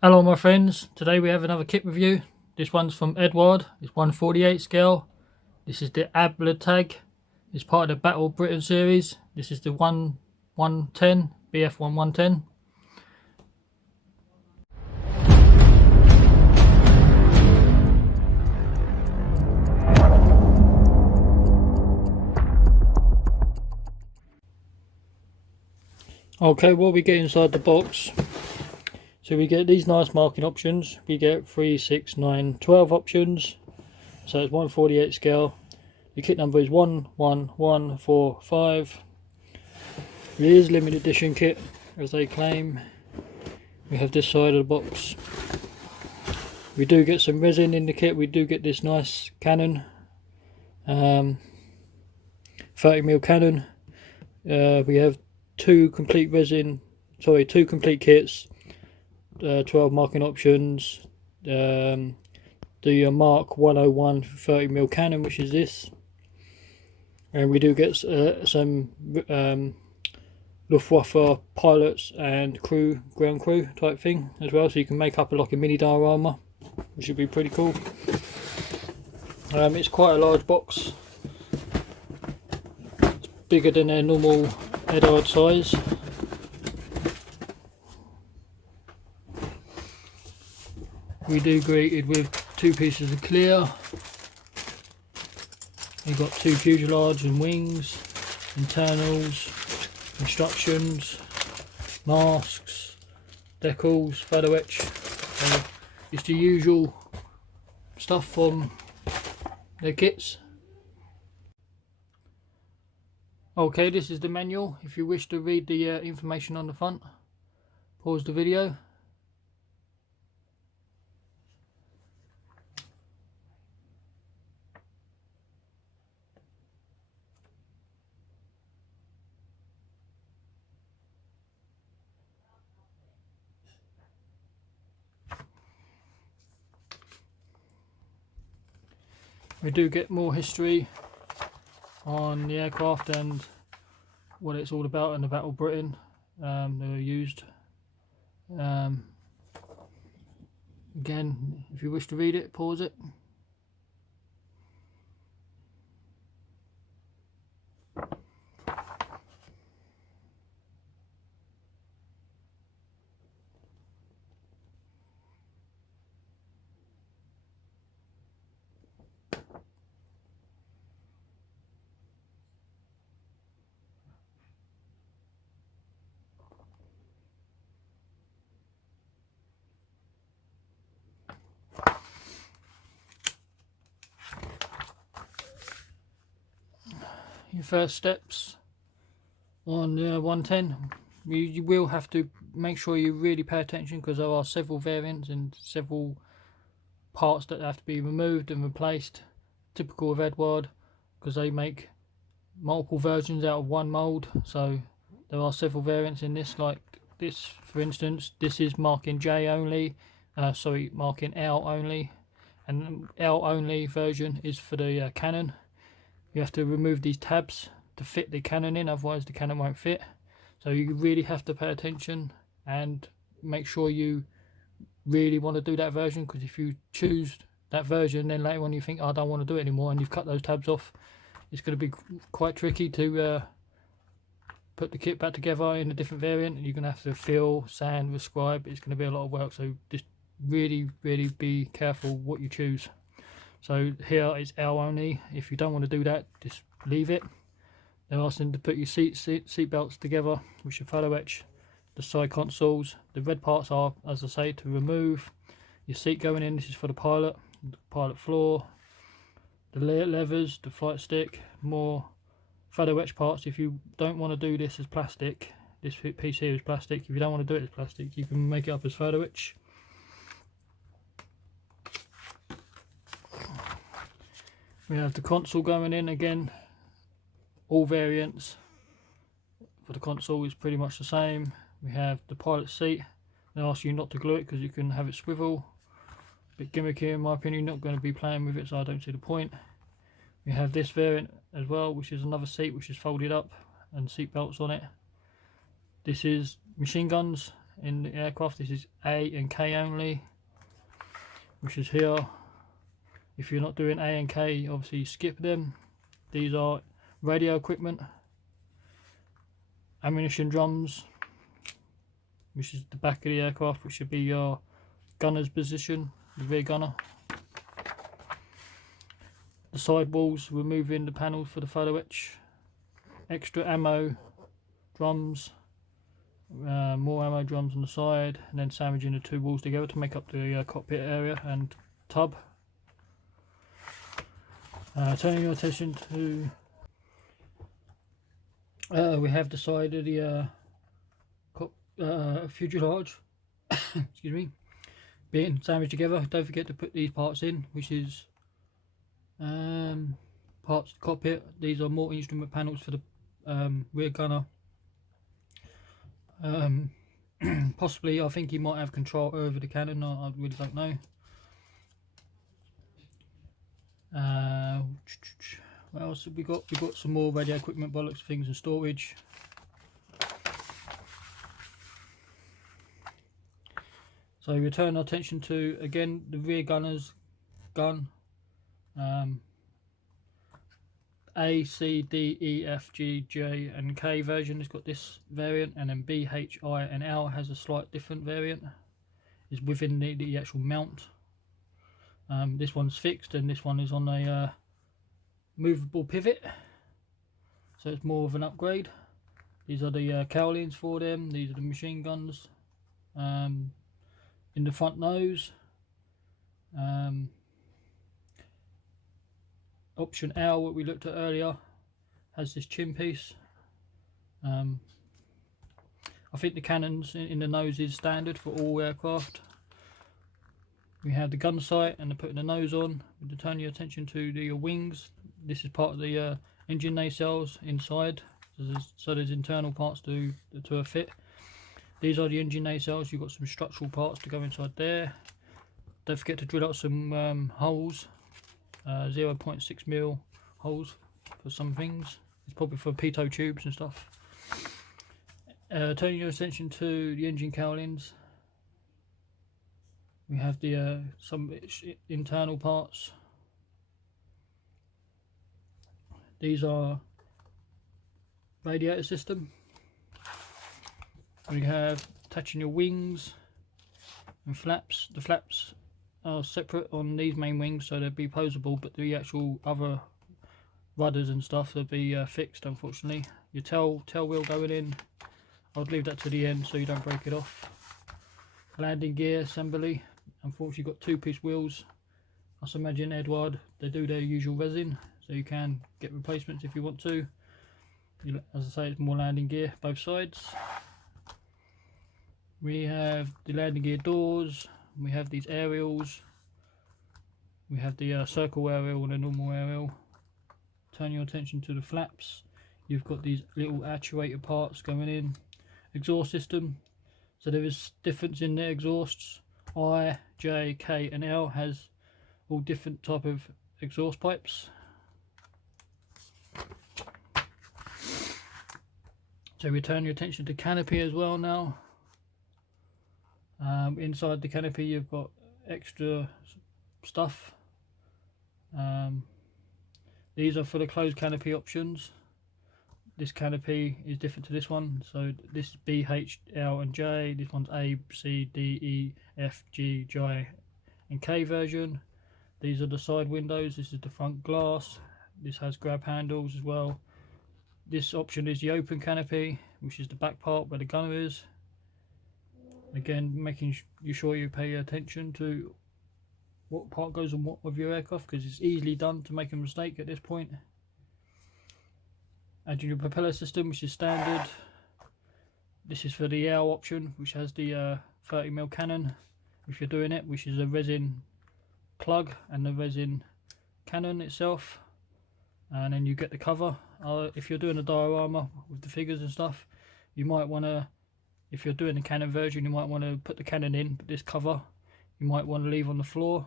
Hello my friends, today we have another kit review. This one's from Eduard, it's 1/48 scale. This is the Adlertag, it's part of the Battle Britain series. This is the 110, BF1110. Okay, what we get inside the box. So we get these nice marking options. We get 3, 6, 9, 12 options. So it's 1/48 scale. The kit number is 11145. It is limited edition kit, as they claim. We have this side of the box. We do get some resin in the kit. We do get this nice cannon, 30mm cannon. We have two complete kits, 12 marking options. The Mark 101 30mm cannon, which is this, and we do get some Luftwaffe pilots and crew, ground crew type thing as well, so you can make up like a mini diorama, which would be pretty cool. It's quite a large box, it's bigger than their normal Eduard size. We do greeted with two pieces of clear. You've got two fuselage and wings, internals, instructions, masks, decals, photo etch. So it's the usual stuff from their kits. Okay, this is the manual. If you wish to read the information on the front, pause the video. We do get more history on the aircraft and what it's all about in the Battle Britain. They were used. Again, if you wish to read it, pause it. Your first steps on the 110, you will have to make sure you really pay attention, because there are several variants and several parts that have to be removed and replaced, typical of Eduard, because they make multiple versions out of one mold. So there are several variants in this, like this for instance. This is marking J only, marking L only, and L only version is for the cannon. You have to remove these tabs to fit the cannon in, otherwise the cannon won't fit. So you really have to pay attention and make sure you really want to do that version, because if you choose that version then later on you think, oh, I don't want to do it anymore, and you've cut those tabs off, it's going to be quite tricky to put the kit back together in a different variant. You're going to have to fill, sand, rescribe. It's going to be a lot of work, so just really be careful what you choose. So here it's L only. If you don't want to do that, just leave it. They're asking to put your seat belts together, which are photo etch. The side consoles, the red parts are, as I say, to remove. Your seat going in, this is for the pilot floor. The levers, the flight stick, more photo etch parts. If you don't want to do this as plastic, this piece here is plastic. If you don't want to do it as plastic, you can make it up as photo etch. We have the console going in again. All variants for the console is pretty much the same. We have the pilot seat. They ask you not to glue it because you can have it swivel. Bit gimmicky in my opinion, not going to be playing with it, so I don't see the point. We have this variant as well, which is another seat which is folded up and seat belts on it. This is machine guns in the aircraft. This is A and K only, which is here. If you're not doing A and K, obviously skip them. These are radio equipment, ammunition drums, which is the back of the aircraft, which should be your gunner's position, the rear gunner. The sidewalls, removing the panels for the photo etch. Extra ammo drums, more ammo drums on the side, and then sandwiching the two walls together to make up the cockpit area and tub. Turning your attention to, we have the side of the fuselage, excuse me, being sandwiched together. Don't forget to put these parts in, which is parts of the cockpit. These are more instrument panels for the rear gunner. Possibly, I think he might have control over the cannon. I really don't know. What else have we got? We've got some more radio equipment, bollocks, things and storage. So we turn our attention to, again, the rear gunner's gun. A, C, D, E, F, G, J and K version has got this variant, and then B, H, I and L has a slight different variant. Is within the actual mount. This one's fixed and this one is on a movable pivot, so it's more of an upgrade. These are the cowlings for them. These are the machine guns in the front nose. Option L, what we looked at earlier, has this chin piece. I think the cannons in the nose is standard for all aircraft. We have the gun sight and putting the nose on. To turn your attention to the wings, this is part of the engine nacelles inside. So there's internal parts to a fit. These are the engine nacelles. You've got some structural parts to go inside there. Don't forget to drill out some holes. 0.6mm holes for some things. It's probably for pitot tubes and stuff. Turning your attention to the engine cowlings, we have the some internal parts. These are radiator system. We have attaching your wings and flaps. The flaps are separate on these main wings, so they'll be posable, but the actual other rudders and stuff will be fixed, unfortunately. Your tail wheel going in, I'd leave that to the end so you don't break it off. Landing gear assembly, unfortunately got two-piece wheels. I imagine Eduard, they do their usual resin, so you can get replacements if you want to. As I say, it's more landing gear both sides. We have the landing gear doors. We have these aerials. We have the circle aerial and a normal aerial. Turn your attention to the flaps. You've got these little actuator parts going in. Exhaust system. So there is difference in the exhausts. I, J, K and L has all different type of exhaust pipes. So we turn your attention to canopy as well now. Inside the canopy you've got extra stuff. These are for the closed canopy options. This canopy is different to this one, so this is B, H, L and J. This one's A, C, D, E, F, G, J and K version. These are the side windows. This is the front glass. This has grab handles as well. This option is the open canopy, which is the back part where the gunner is. Again, making sure you pay attention to what part goes on what of your aircraft, because it's easily done to make a mistake at this point. Adding your propeller system, which is standard. This is for the L option, which has the 30mm cannon if you're doing it, which is a resin plug and the resin cannon itself, and then you get the cover. If you're doing a diorama with the figures and stuff, you might want to, if you're doing the cannon version, you might want to put the cannon in, but this cover you might want to leave on the floor,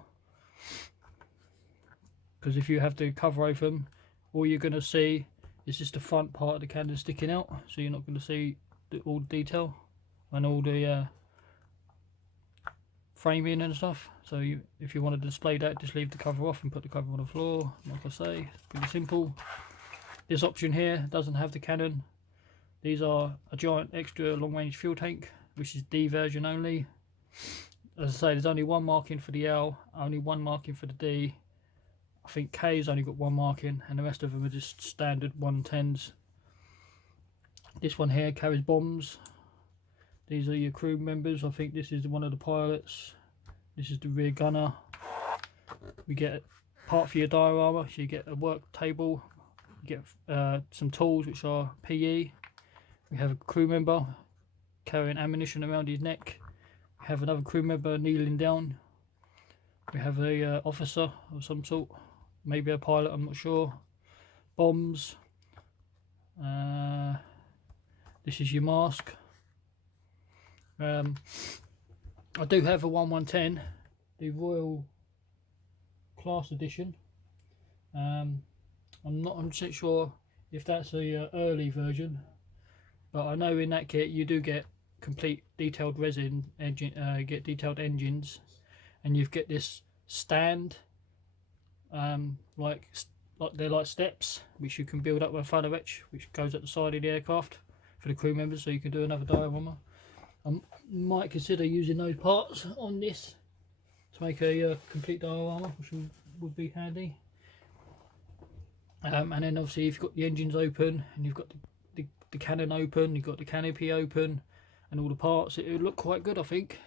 because if you have the cover open, all you're going to see is just the front part of the cannon sticking out, so you're not going to see all the detail and all the framing and stuff. So if you want to display that, just leave the cover off and put the cover on the floor. Like I say, pretty simple. This option here doesn't have the cannon. These are a giant extra long range fuel tank, which is D version only. As I say, there's only one marking for the L, only one marking for the D. I think K's only got one marking, and the rest of them are just standard 110s. This one here carries bombs. These are your crew members. I think this is one of the pilots. This is the rear gunner. We get a part for your diorama, so you get a work table. You get some tools, which are PE. We have a crew member carrying ammunition around his neck. We have another crew member kneeling down. We have a officer of some sort, maybe a pilot, I'm not sure. Bombs. This is your mask. I do have a 1110, the Royal Class Edition. I'm not 100% sure if that's a early version, but I know in that kit you do get complete detailed resin engine, get detailed engines, and you get this stand, like they're like steps which you can build up with a feather etch, which goes at the side of the aircraft for the crew members, so you can do another diorama. I might consider using those parts on this to make a complete diorama, which would be handy. And then obviously if you've got the engines open and you've got the cannon open, you've got the canopy open and all the parts, it would look quite good, I think.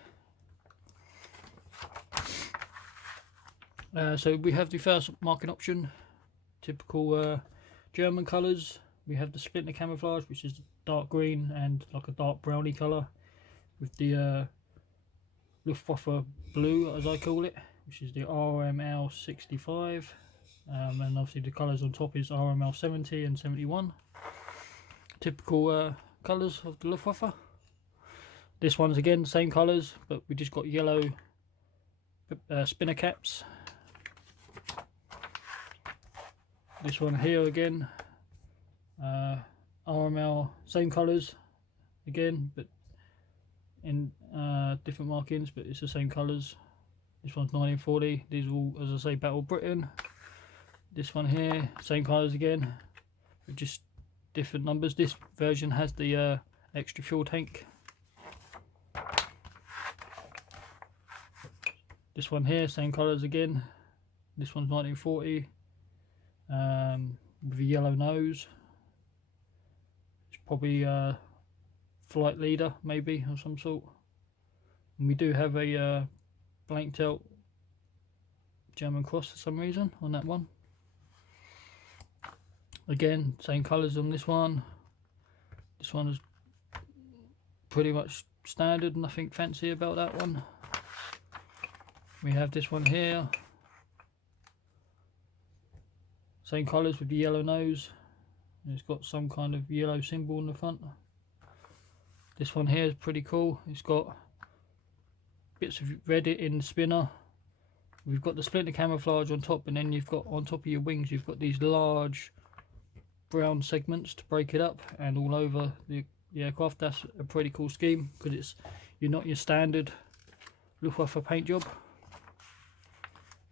So we have the first marking option, typical German colours. We have the splinter camouflage, which is dark green and like a dark browny colour, with the Luftwaffe blue, as I call it, which is the RML 65, and obviously the colours on top is RML 70 and 71. Typical colours of the Luftwaffe. This one's again same colours, but we just got yellow spinner caps. This one here again, RML, same colours again, but in different markings, but it's the same colours. This one's 1940. These are all, as I say, Battle Britain. This one here, same colours again, but just different numbers. This version has the extra fuel tank. This one here, same colours again. This one's 1940, with a yellow nose. It's probably flight leader maybe of some sort, and we do have a blanked out German cross for some reason on that one. Again, same colours on this one. This one is pretty much standard, nothing fancy about that one. We have this one here, same colours with the yellow nose, and it's got some kind of yellow symbol in the front. This one here is pretty cool. It's got bits of red in the spinner. We've got the splinter camouflage on top, and then you've got on top of your wings you've got these large brown segments to break it up, and all over the aircraft. That's a pretty cool scheme, because you're not your standard Luftwaffe paint job.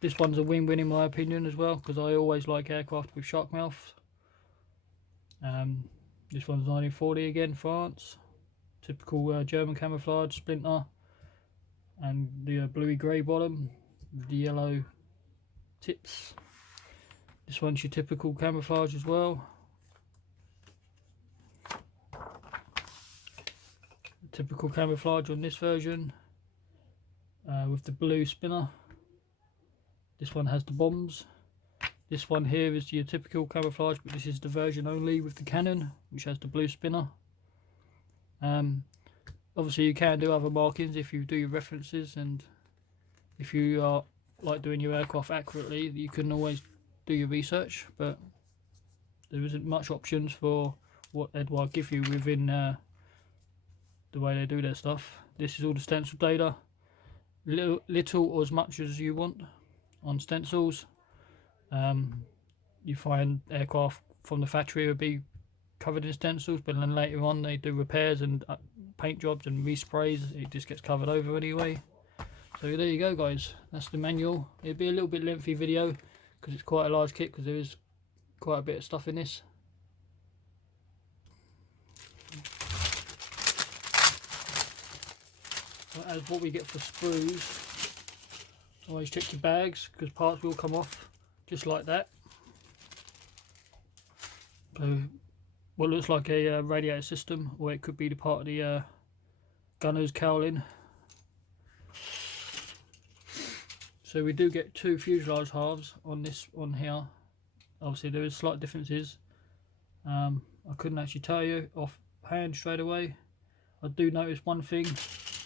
This one's a win-win in my opinion as well, because I always like aircraft with shark mouths. This one's 1940 again, France. Typical German camouflage splinter, and the bluey grey bottom with the yellow tips. This one's your typical camouflage as well. Typical camouflage on this version, with the blue spinner. This one has the bombs. This one here is your typical camouflage, but this is the version only with the cannon, which has the blue spinner. Obviously you can do other markings if you do your references, and if you are like doing your aircraft accurately, you can always do your research, but there isn't much options for what Eduard give you within the way they do their stuff. This is all the stencil data, little or as much as you want on stencils. You find aircraft from the factory will be covered in stencils, but then later on they do repairs and paint jobs and resprays, it just gets covered over anyway. So there you go guys, that's the manual. It'll be a little bit lengthy video because it's quite a large kit, because there is quite a bit of stuff in this. So as what we get for sprues, always check your bags because parts will come off just like that. So what looks like a radiator system, or it could be the part of the gunner's cowling. So we do get two fuselage halves on this on here. Obviously there is slight differences. I couldn't actually tell you offhand straight away. I do notice one thing,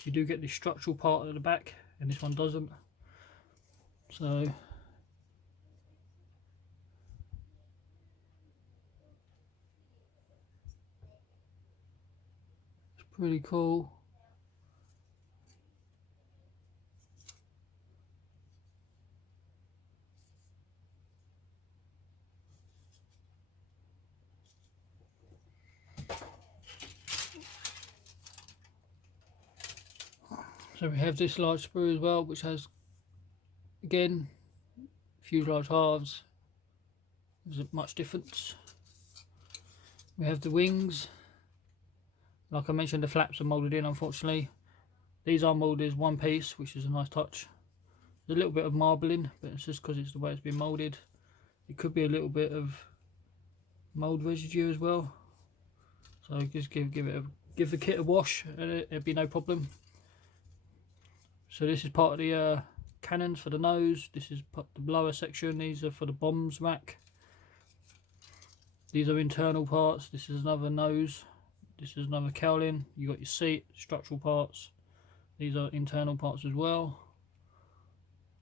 you do get the structural part at the back and this one doesn't. So it's pretty cool. So we have this large sprue as well, which has, again, fuselage halves. There's not much difference. We have the wings. Like I mentioned, the flaps are moulded in, unfortunately. These are moulded as one piece, which is a nice touch. There's a little bit of marbling, but it's just because it's the way it's been moulded. It could be a little bit of mould residue as well. So just give the kit a wash and it'll be no problem. So this is part of the cannons for the nose. This is the lower section. These are for the bombs rack. These are internal parts. This is another nose. This is another cowling. You got your seat, structural parts. These are internal parts as well.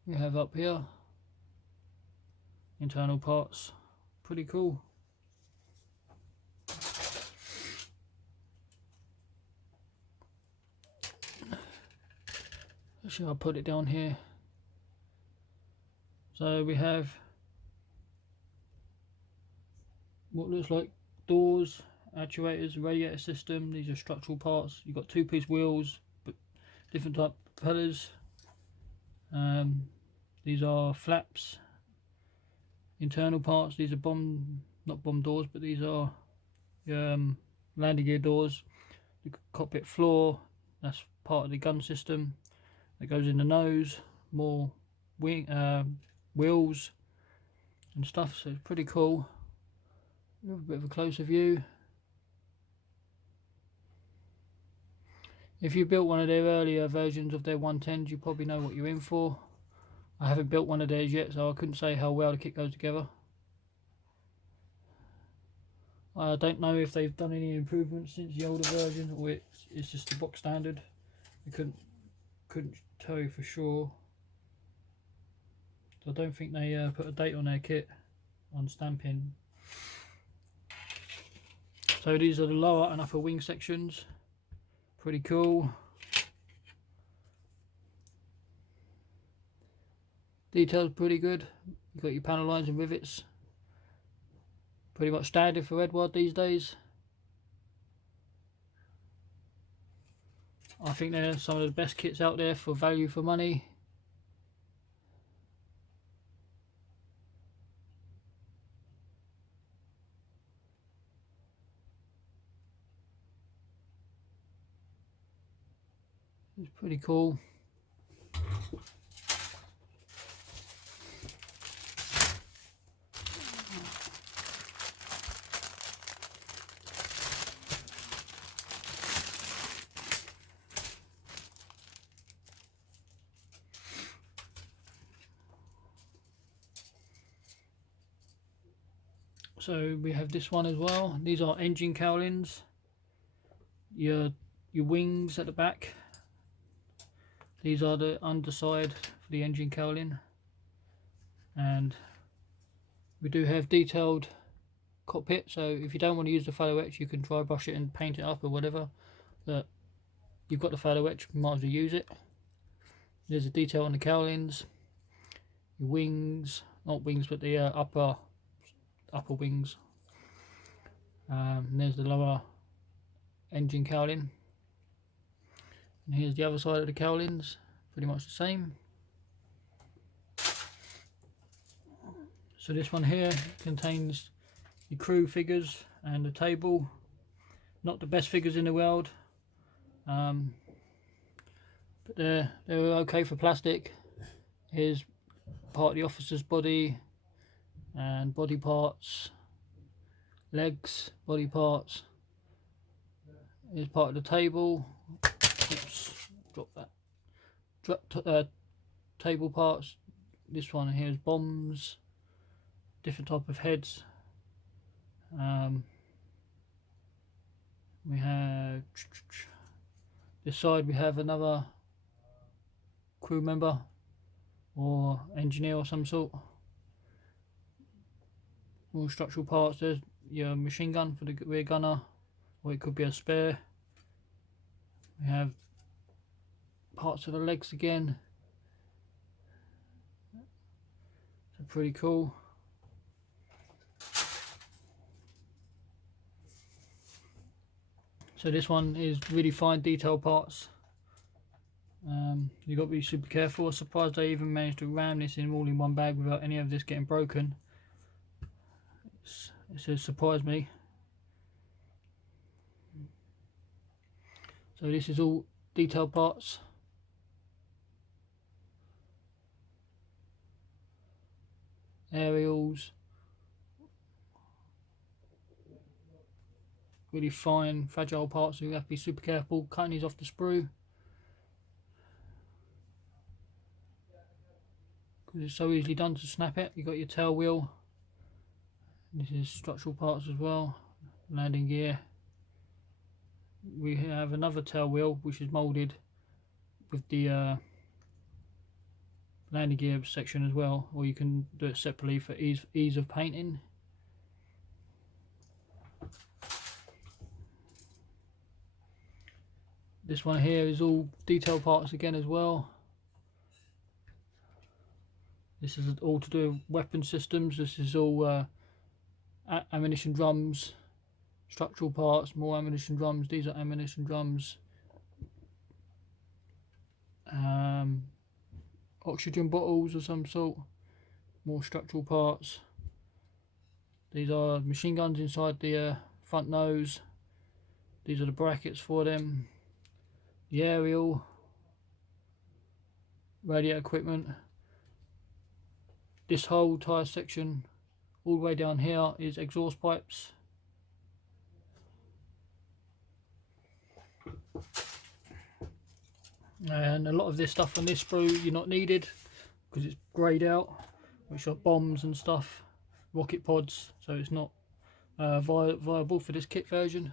We have up here internal parts. Pretty cool. Actually, I'll put it down here. So we have what looks like doors, actuators, radiator system. These are structural parts. You've got two-piece wheels, but different type of propellers. These are flaps, internal parts. These are not bomb doors, but these are landing gear doors. The cockpit floor, that's part of the gun system. That goes in the nose, more wheels and stuff, so it's pretty cool. A little bit of a closer view. If you built one of their earlier versions of their 110s, you probably know what you're in for. I haven't built one of theirs yet, so I couldn't say how well the kit goes together. I don't know if they've done any improvements since the older version, or it's just the box standard. I couldn't tell you for sure. I don't think they put a date on their kit on stamping. So these are the lower and upper wing sections. Pretty cool. Details pretty good. You've got your panel lines and rivets. Pretty much standard for Eduard these days. I think they're some of the best kits out there for value for money. It's pretty cool. So we have this one as well. These are engine cowlings. Your wings at the back. These are the underside for the engine cowling. And we do have detailed cockpit, so if you don't want to use the photo etch, you can dry brush it and paint it up or whatever. But you've got the photo etch, you might as well use it. There's a detail on the cowlings, your wings, not wings, but the upper wings. And there's the lower engine cowling. And here's the other side of the cowlings pretty much the same. So this one here contains the crew figures and the table. Not the best figures in the world, but they're okay for plastic. Here's part of the officer's body and body parts, legs, body parts. Here's part of the table. Oops, drop that. Table parts. This one here is bombs, different type of heads. We have this side. We have another crew member or engineer or some sort. All structural parts. There's your machine gun for the rear gunner, or it could be a spare. We have parts of the legs again. So pretty cool. So this one is really fine detail parts. You've got to be super careful. I'm surprised they even managed to ram this in all in one bag without any of this getting broken. It says surprised me. So this is all detail parts. Aerials. Really fine, fragile parts, so you have to be super careful cutting these off the sprue, because it's so easily done to snap it. You've got your tail wheel. This is structural parts as well. Landing gear. We have another tail wheel which is moulded with the landing gear section as well, or you can do it separately for ease of painting. This one here is all detail parts again as well. This is all to do with weapon systems. This is all ammunition drums, structural parts, more ammunition drums. These are ammunition drums. Oxygen bottles of some sort, more structural parts. These are machine guns inside the front nose. These are the brackets for them. The aerial, radio equipment. This whole tyre section all the way down here is exhaust pipes. And a lot of this stuff on this sprue you're not needed because it's greyed out, which are bombs and stuff, rocket pods, so it's not viable for this kit version.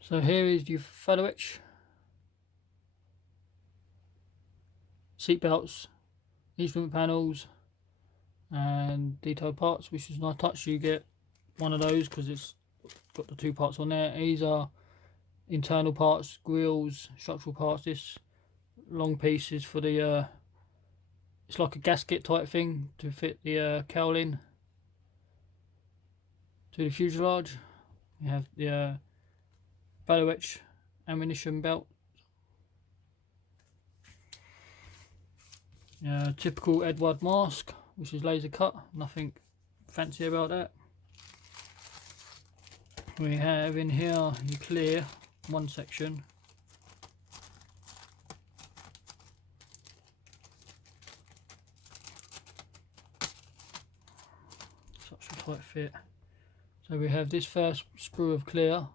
So here is your featherwitch, seat belts, instrument panels, and detailed parts, which is nice touch. You get one of those because it's got the two parts on there. These are internal parts, grills, structural parts. This long piece is for the it's like a gasket type thing to fit the cowling to the fuselage. You have the featherwitch ammunition belt. Typical Eduard mask, which is laser cut, nothing fancy about that. We have in here your clear one section. Such a tight fit. So we have this first sprue of clear.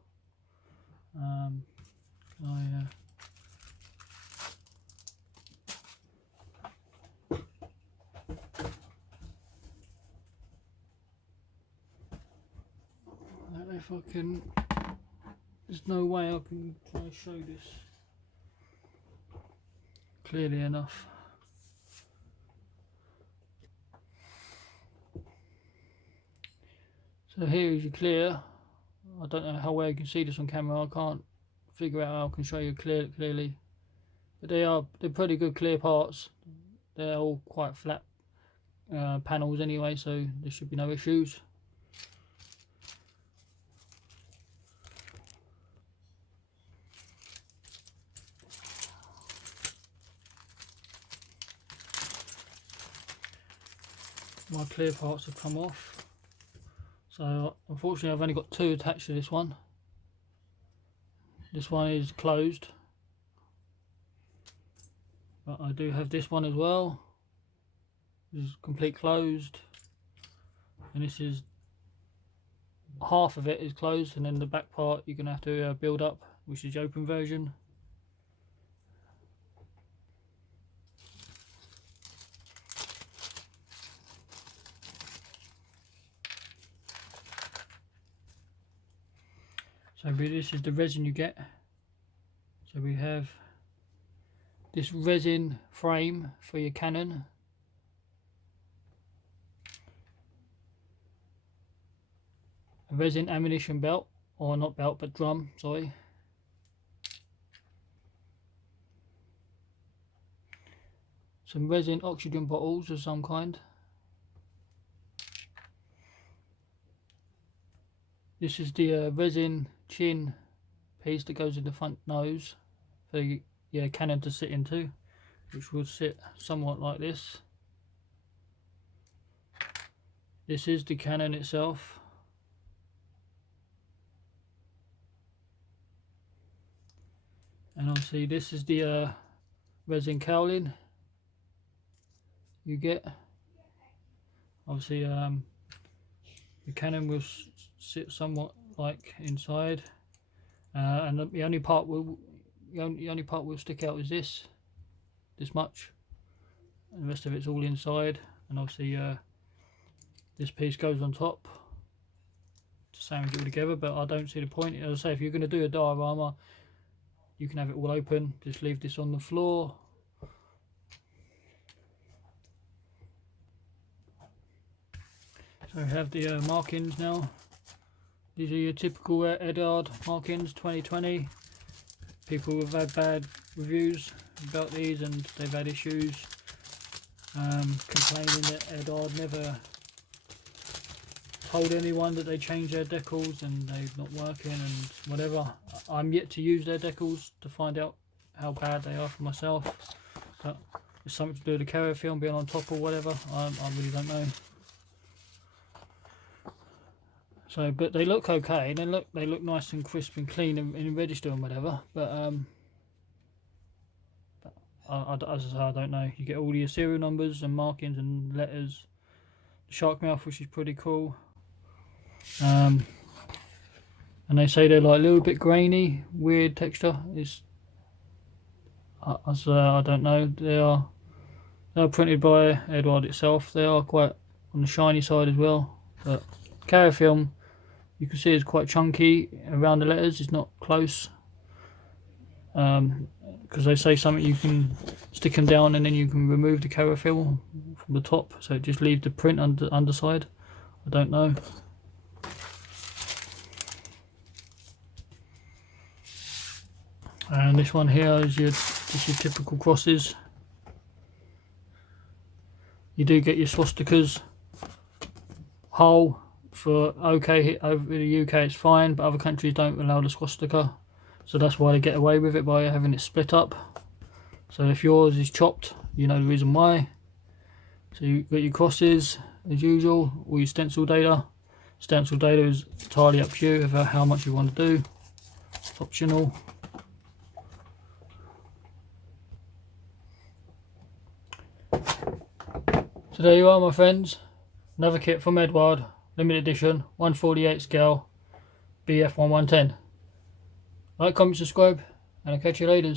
If I can, there's no way I can try and show this clearly enough. So here is your clear. I don't know how well you can see this on camera. I can't figure out how I can show you clearly. But they're pretty good clear parts. They're all quite flat panels anyway, so there should be no issues. My clear parts have come off, so unfortunately I've only got two attached to this one. This one is closed, but I do have this one as well. This is complete closed, and this is half of it is closed, and then the back part you're gonna have to build up, which is the open version. So this is the resin you get. So we have this resin frame for your cannon. A resin ammunition belt, or not belt but drum, sorry. Some resin oxygen bottles of some kind. This is the resin chin piece that goes in the front nose for your cannon to sit into, which will sit somewhat like this. This is the cannon itself. And obviously this is the resin cowling you get. Obviously the cannon will sit somewhat like inside, and the only part will stick out is this much, and the rest of it's all inside. And obviously this piece goes on top to sandwich it all together, but I don't see the point. As I say, if you're going to do a diorama, you can have it all open. Just leave this on the floor. So we have the markings now. These are your typical Eduard markings 2020. People have had bad reviews about these, and they've had issues complaining that Eduard never told anyone that they changed their decals and they're not working and whatever. I'm yet to use their decals to find out how bad they are for myself, but it's something to do with the carrier film being on top or whatever. I really don't know. So, but they look okay. They look nice and crisp and clean in register and whatever. But as I say, I don't know. You get all your serial numbers and markings and letters. The shark mouth, which is pretty cool. And they say they're like a little bit grainy, weird texture. I don't know. They are printed by Eduard itself. They are quite on the shiny side as well. But carrier film, you can see it's quite chunky around the letters. It's not close, because they say something you can stick them down and then you can remove the carrier film from the top, so it just leaves the print underside. I don't know. And this one here is your typical crosses. You do get your swastikas. Hull, for okay, over the UK it's fine, but other countries don't allow the swastika, so that's why they get away with it by having it split up. So if yours is chopped, you know the reason why. So you got your crosses as usual, all your stencil data. Stencil data is entirely up to you about how much you want to do. It's optional. So there you are, my friends. Another kit from Eduard, limited edition, 1/48 scale, BF1110. Like, comment, subscribe, and I'll catch you later.